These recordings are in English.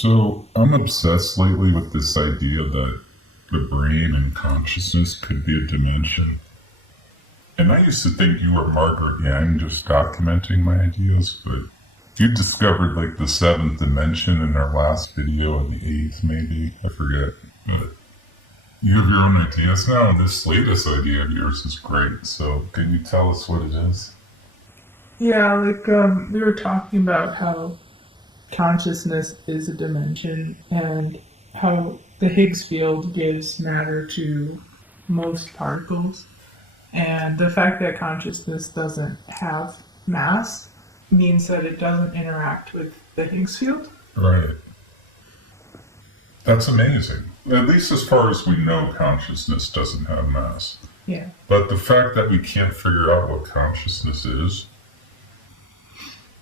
So I'm obsessed lately with this idea that the brain and consciousness could be a dimension. And I used to think you were Margaret Yang just documenting my ideas, but you discovered like the seventh dimension in our last video, and the eighth maybe, I forget. But you have your own ideas now, and this latest idea of yours is great. So can you tell us what it is? Yeah, we were talking about how consciousness is a dimension and how the Higgs field gives matter to most particles. And the fact that consciousness doesn't have mass means that it doesn't interact with the Higgs field. Right. That's amazing. At least as far as we know, consciousness doesn't have mass. Yeah. But the fact that we can't figure out what consciousness is,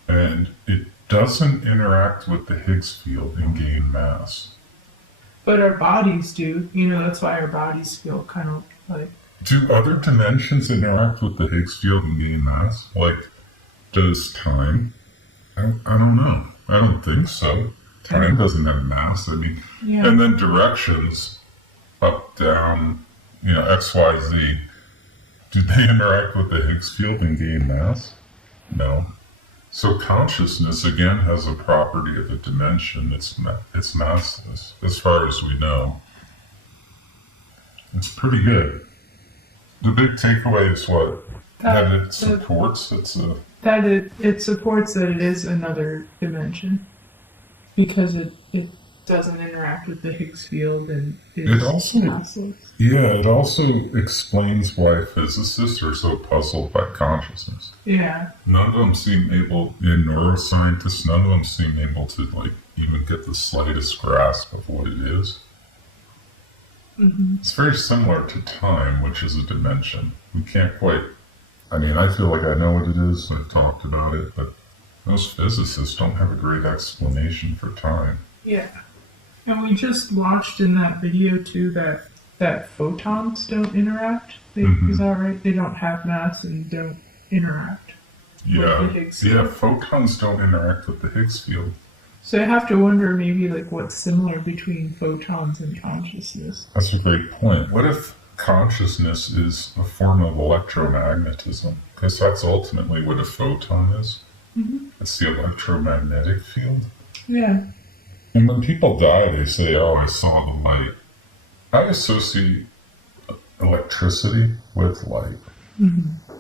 and it doesn't interact with the Higgs field and gain mass. But our bodies do. That's why our bodies feel kind of like... Do other dimensions interact with the Higgs field and gain mass? Like, does time? I don't know. I don't think so. Time doesn't have mass. Yeah. And then directions, up, down, X, Y, Z, do they interact with the Higgs field and gain mass? No. So consciousness, again, has a property of a dimension. It's massless, as far as we know. It's pretty good. The big takeaway is what? That it supports it supports that it is another dimension because it doesn't interact with the Higgs field and is massless. Yeah, it also explains why physicists are so puzzled by consciousness. Yeah. None of them seem able, neuroscientists, none of them seem able to even get the slightest grasp of what it is. Mm-hmm. It's very similar to time, which is a dimension. We can't quite... I feel like I know what it is. I've talked about it, but most physicists don't have a great explanation for time. Yeah. And we just watched in that video, too, that photons don't interact. Is that right? They don't have mass and don't interact with the Higgs field. Yeah, photons don't interact with the Higgs field. So I have to wonder maybe what's similar between photons and consciousness. That's a great point. What if consciousness is a form of electromagnetism? Because that's ultimately what a photon is. Mm-hmm. It's the electromagnetic field. Yeah. And when people die, they say, "Oh, I saw the light." I associate electricity with light. Mm-hmm.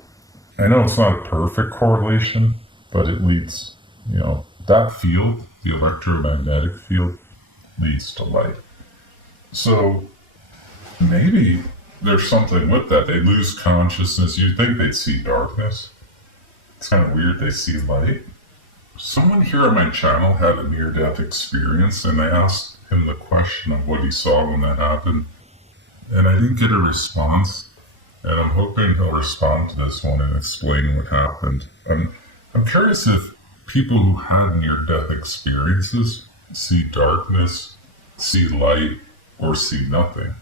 I know it's not a perfect correlation, but it leads, that field, the electromagnetic field, leads to light. So maybe there's something with that. They lose consciousness. You'd think they'd see darkness. It's kind of weird they see light. Someone here on my channel had a near-death experience, and I asked him the question of what he saw when that happened. And I didn't get a response. And I'm hoping he'll respond to this one and explain what happened. I'm curious if people who had near-death experiences see darkness, see light, or see nothing.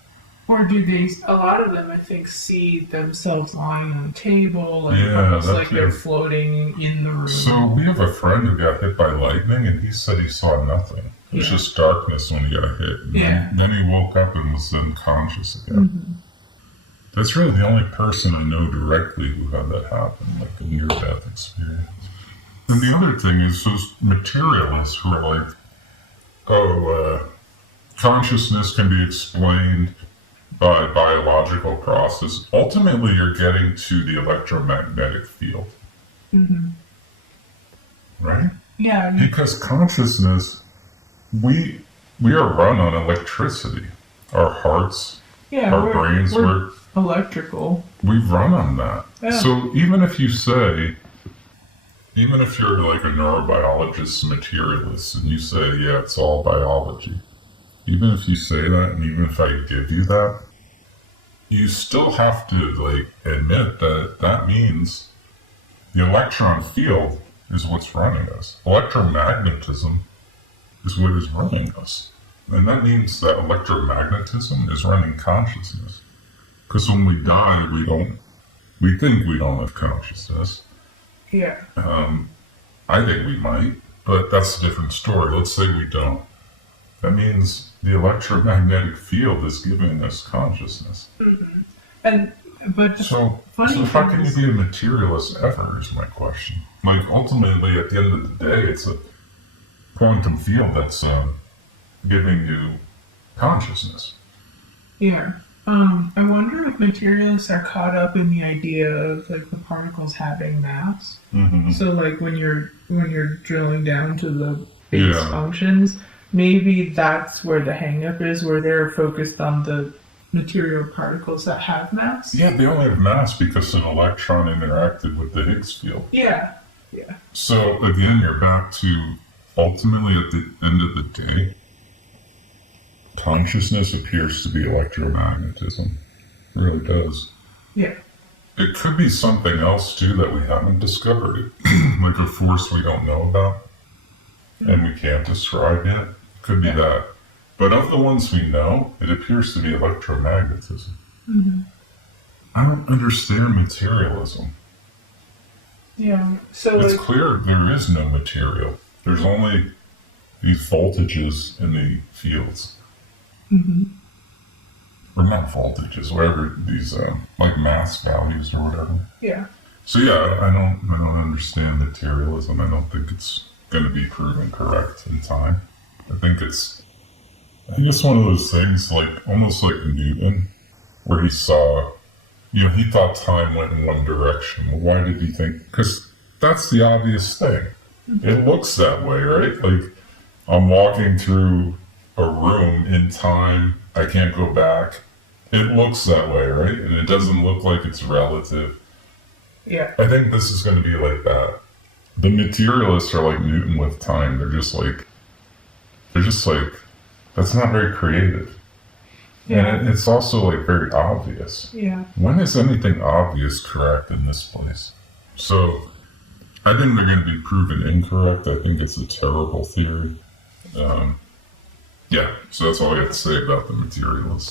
Or do they, a lot of them, I think, see themselves lying on a table, almost like they're floating in the room. So we have a friend who got hit by lightning, and he said he saw nothing. It was just darkness when he got hit. And then he woke up and was unconscious again. Mm-hmm. That's really the only person I know directly who had that happen, like a near-death experience. And the other thing is those materialists who are like, consciousness can be explained by biological process. Ultimately, you're getting to the electromagnetic field. Mm-hmm. Right? Yeah. Because consciousness, we are run on electricity. Our hearts, our brains, we're electrical. We run on that. Yeah. So even if you're like a neurobiologist, materialist, and you say, yeah, it's all biology, even if you say that, and even if I give you that, you still have to admit that means the electron field is what's running us. Electromagnetism is what is running us. And that means that electromagnetism is running consciousness. Because when we die, we think we don't have consciousness. Yeah. I think we might, but that's a different story. Let's say we don't. that means the electromagnetic field is giving us consciousness. But So funny how thing can you is, be a materialist ever, is my question. Like, ultimately, at the end of the day, it's a quantum field that's giving you consciousness. yeah. I wonder if materialists are caught up in the idea of like the particles having mass. Mm-hmm. So like when you're drilling down to the base Yeah. functions, maybe that's where the hang-up is, where they're focused on the material particles that have mass. Yeah, they only have mass because an electron interacted with the Higgs field. Yeah. Yeah. So, again, you're back to, ultimately, at the end of the day, consciousness appears to be electromagnetism. It really does. Yeah. It could be something else, too, that we haven't discovered. Like a force we don't know about and we can't describe yet. Could be that. But of the ones we know, it appears to be electromagnetism. Mm-hmm. I don't understand materialism. Yeah. So It's like, clear there is no material. There's only these voltages in the fields. mm-hmm. Or not voltages, whatever, these like mass values or whatever. Yeah. So yeah, I don't understand materialism. I don't think it's gonna be proven correct in time. I think it's one of those things, like almost like Newton, where he saw, he thought time went in one direction. Well, why did he think? Because that's the obvious thing. It looks that way, right? Like, I'm walking through a room in time, I can't go back. It looks that way, right? And it doesn't look like it's relative. Yeah. I think this is going to be like that. The materialists are like Newton with time. They're just like, that's not very creative. Yeah. And it's also like very obvious. Yeah. When is anything obvious correct in this place? So, I think they're going to be proven incorrect. I think it's a terrible theory. Yeah, so that's all I got to say about the materialists.